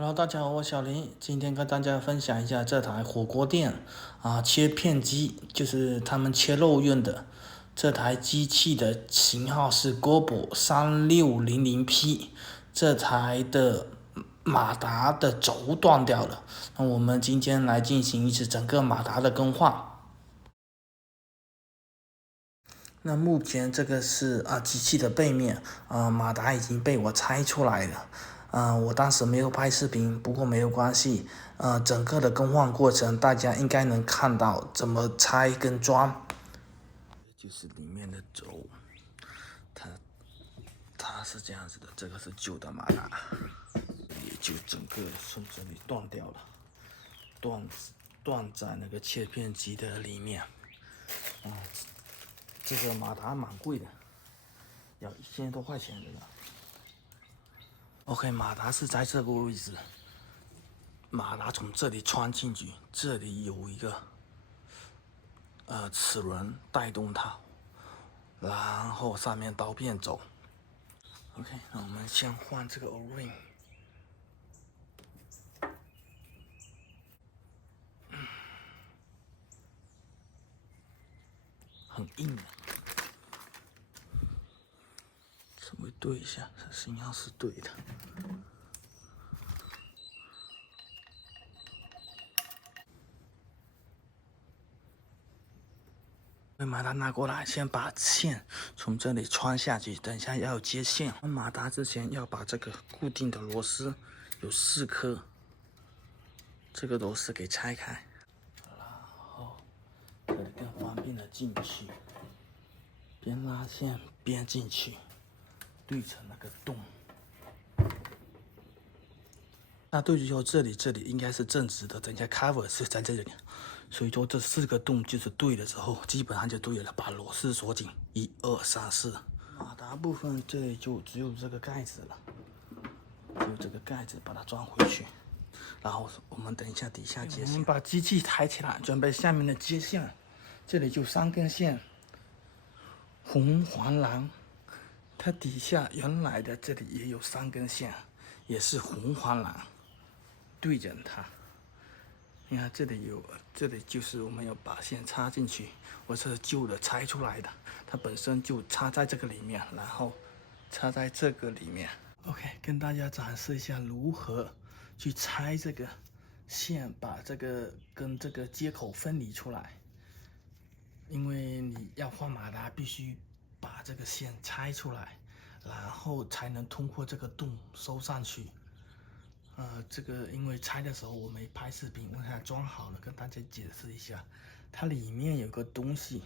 Hello，大家好，我小林，今天跟大家分享一下这台火锅店切片机，就是他们切肉用的。这台机器的型号是 Gobo 3600P，这台的马达的轴断掉了，那我们今天来进行一次整个马达的更换。那目前这个是机器的背面，马达已经被我拆出来了。我当时没有拍视频，不过没有关系。整个的更换过程大家应该能看到怎么拆跟装。就是里面的轴，它是这样子的，这个是旧的马达，也就整个从这里断掉了，断在那个切片机的里面。这个马达蛮贵的，要1000多块钱这个。OK， 马达是在这个位置，马达从这里穿进去，这里有一个齿轮带动它，然后上面刀片走。OK， 那我们先换这个 O-ring。很硬的，稍微对一下，这型号是对的。马达拿过来，先把线从这里穿下去，等一下要接线。马达之前要把这个固定的螺丝有4颗，这个螺丝给拆开，然后这里更方便的进去，边拉线边进去，对成那个洞。那对以后这里应该是正直的，等一下 cover 是在这里，所以说这4个洞就是对的时候，基本上就对了。把螺丝锁紧，1、2、3、4。马达部分这里就只有这个盖子了，只有这个盖子把它装回去，然后我们等一下底下接线。我们把机器抬起来，准备下面的接线。这里就3根线，红、黄、蓝。它底下原来的这里也有3根线，也是红、黄、蓝。对准它，你看这里有，这里就是我们要把线插进去，我是旧的拆出来的，它本身就插在这个里面，然后插在这个里面。OK， 跟大家展示一下如何去拆这个线，把这个跟这个接口分离出来。因为你要换马达，必须把这个线拆出来，然后才能通过这个洞收上去。这个因为拆的时候我没拍视频，我现在装好了，跟大家解释一下，它里面有个东西，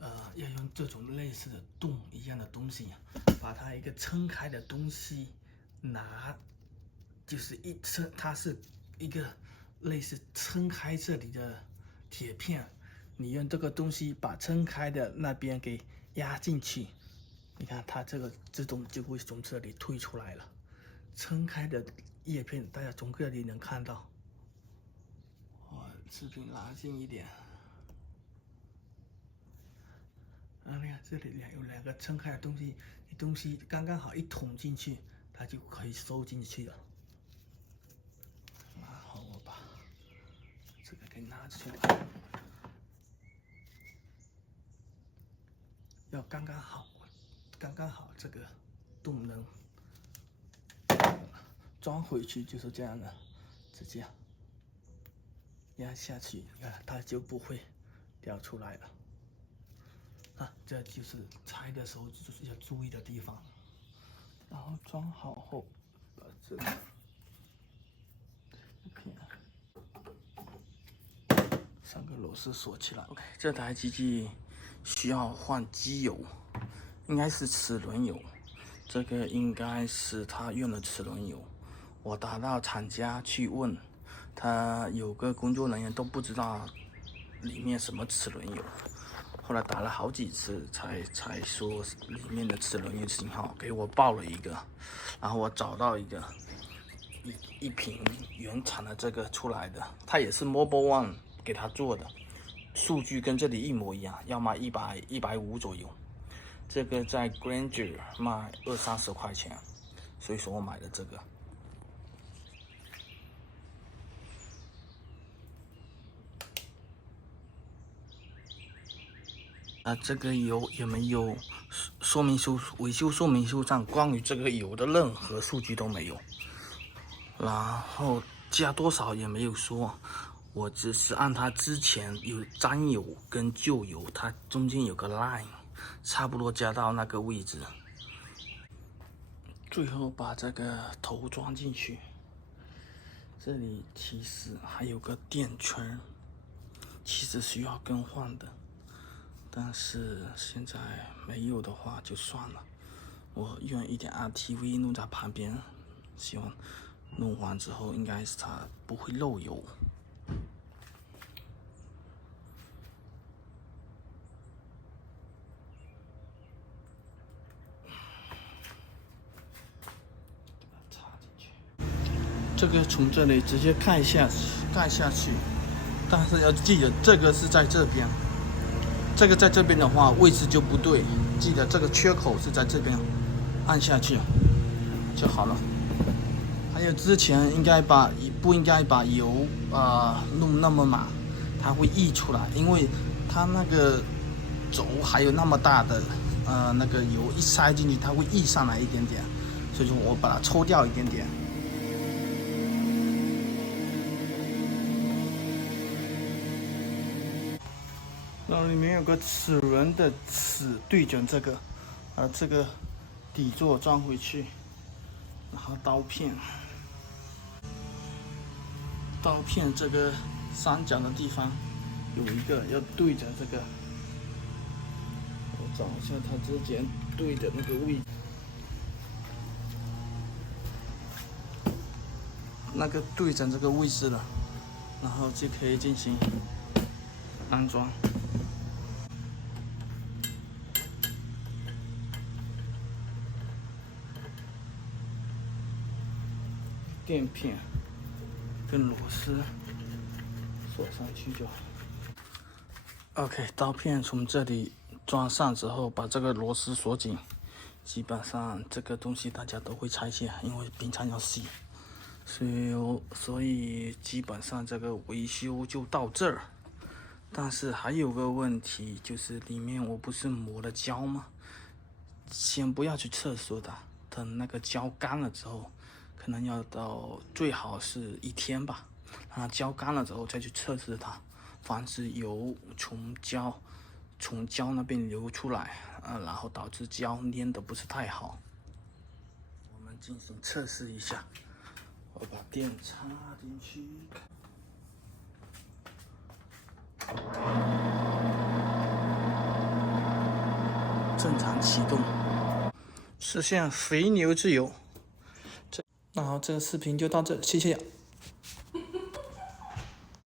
要用这种类似的洞一样的东西，把它一个撑开的东西就是一撑，它是一个类似撑开这里的铁片，你用这个东西把撑开的那边给压进去，你看它这个自动就会从这里退出来了。撑开的叶片，大家从这里能看到。视频拉近一点。你看这里有2个撑开的东西，东西刚刚好一捅进去，它就可以收进去了。然后我把这个给拿出来，要刚刚好这个洞能装回去，就是这样的，直接压下去，你看它就不会掉出来了。这就是拆的时候就是要注意的地方。然后装好后，把这个3个螺丝锁起来。OK， 这台机器需要换机油，应该是齿轮油。这个应该是他用的齿轮油。我打到厂家去问，他有个工作人员都不知道里面什么齿轮油。后来打了好几次才说里面的齿轮油型号，给我报了一个，然后我找到一瓶原厂的这个出来的，它也是 Mobile One 给他做的，数据跟这里一模一样，要卖150左右。这个在 Granger 卖20-30块钱，所以说我买的这个。这个油也没有说明书、维修说明书上关于这个油的任何数据都没有，然后加多少也没有说，我只是按它之前有沾油跟旧油，它中间有个 line， 差不多加到那个位置，最后把这个头装进去。这里其实还有个电圈，其实需要更换的。但是现在没有的话就算了，我用一点 RTV 弄在旁边，希望弄完之后应该是它不会漏油。插进去，这个从这里直接盖下去，但是要记得这个是在这边。这个在这边的话，位置就不对，记得这个缺口是在这边，按下去就好了。还有之前不应该把油弄那么满，它会溢出来，因为它那个轴还有那么大的那个油一塞进去，它会溢上来一点点，所以说我把它抽掉一点点。然后里面有个齿轮的齿对准这个，这个底座装回去，然后刀片这个三角的地方有一个要对着这个，我找一下它之前对的那个位置，那个对准这个位置了，然后就可以进行安装。垫片跟螺丝锁上去就好。OK， 刀片从这里装上之后，把这个螺丝锁紧。基本上这个东西大家都会拆卸，因为平常要洗，所以基本上这个维修就到这儿。但是还有个问题，就是里面我不是磨了胶吗？先不要去测试它，等那个胶干了之后。可能要到最好是1天吧，让它胶干了之后再去测试它，防止油从胶那边流出来，然后导致胶粘的不是太好。我们进行测试一下，我把电插进去，正常启动，实现肥牛自由。那好，这个视频就到这，谢谢。